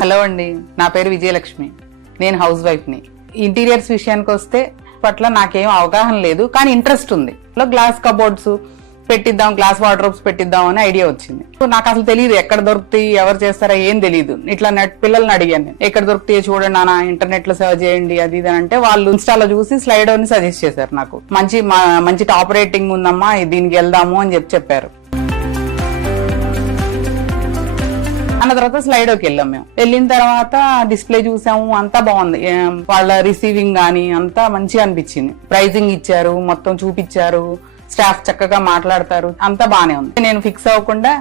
Hello అండి, నా పేరు విజయలక్ష్మి. నేను హౌస్ వైఫ్ని. ఇంటీరియర్స్ విషయానికి వస్తే పట్ల నాకేం అవగాహన లేదు, కానీ ఇంట్రెస్ట్ ఉంది. గ్లాస్ కబోర్డ్స్ పెట్టిద్దాం, గ్లాస్ వార్డ్రోబ్స్ పెట్టిద్దాం అని ఐడియా వచ్చింది. నాకు అసలు తెలియదు ఎక్కడ దొరుకుతాయి, ఎవరు చేస్తారా ఏం తెలియదు. ఇట్లా పిల్లల్ని అడిగాను నేను, ఎక్కడ దొరుకుతాయి చూడండి నాన్న, ఇంటర్నెట్ లో సర్చ్ చేయండి అది ఇది అంటే వాళ్ళు ఇన్స్టాలో చూసి స్లైడ్ అని సజెస్ట్ చేశారు. నాకు మంచి టాప్ రేటింగ్ ఉందమ్మా, దీనికి వెళ్దాము అని చెప్పారు. అన్న తర్వాత స్లైడోకి వెళ్ళాం. మేము వెళ్ళిన తర్వాత డిస్ప్లే చూసాము, అంతా బాగుంది. వాళ్ళ రిసీవింగ్ గానీ అంతా మంచిగా అనిపించింది. ప్రైజింగ్ ఇచ్చారు, మొత్తం చూపించారు, స్టాఫ్ చక్కగా మాట్లాడతారు, అంతా బానే ఉంది. నేను ఫిక్స్ అవ్వకుండా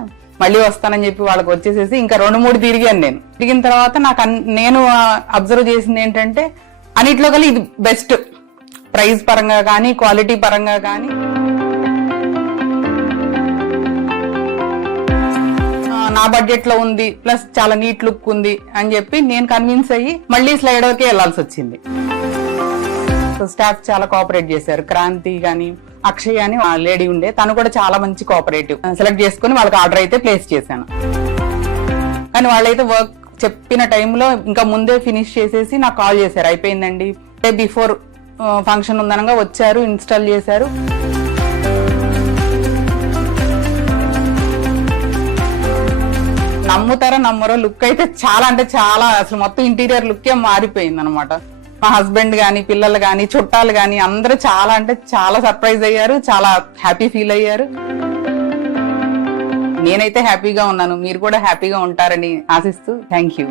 మళ్ళీ వస్తానని చెప్పి వాళ్ళకి వచ్చేసేసి ఇంకా 2-3 తిరిగాను. నేను తిరిగిన తర్వాత నేను అబ్జర్వ్ చేసింది ఏంటంటే అన్నిట్లో కలిసి ఇది బెస్ట్. ప్రైస్ పరంగా కానీ, క్వాలిటీ పరంగా కానీ, నా బడ్జెట్ లో ఉంది, ప్లస్ చాలా నీట్ లుక్ ఉంది అని చెప్పి నేను కన్విన్స్ అయ్యి మళ్ళీ స్లైడోకి వెళ్లాల్సి వచ్చింది. స్టాఫ్ చాలా కోఆపరేట్ చేశారు. క్రాంతి గాని, అక్షయ్ అని లేడీ ఉండే, తను కూడా చాలా మంచి కోఆపరేటివ్. సెలెక్ట్ చేసుకుని వాళ్ళకి ఆర్డర్ అయితే ప్లేస్ చేశాను. కానీ వాళ్ళైతే వర్క్ చెప్పిన టైంలో ఇంకా ముందే ఫినిష్ చేసేసి నాకు కాల్ చేశారు, అయిపోయిందండి. బిఫోర్ ఫంక్షన్ ఉందనగా వచ్చారు, ఇన్స్టాల్ చేశారు. నమ్ముతారో నమ్మరో, లుక్ అయితే చాలా అంటే చాలా, అసలు మొత్తం ఇంటీరియర్ లుక్కే మారిపోయింది అనమాట. మా హస్బెండ్ గాని, పిల్లలు గాని, చుట్టాలు గాని అందరూ చాలా అంటే చాలా సర్ప్రైజ్ అయ్యారు, చాలా హ్యాపీ ఫీల్ అయ్యారు. నేనైతే హ్యాపీగా ఉన్నాను, మీరు కూడా హ్యాపీగా ఉంటారని ఆశిస్తూ థ్యాంక్ యూ.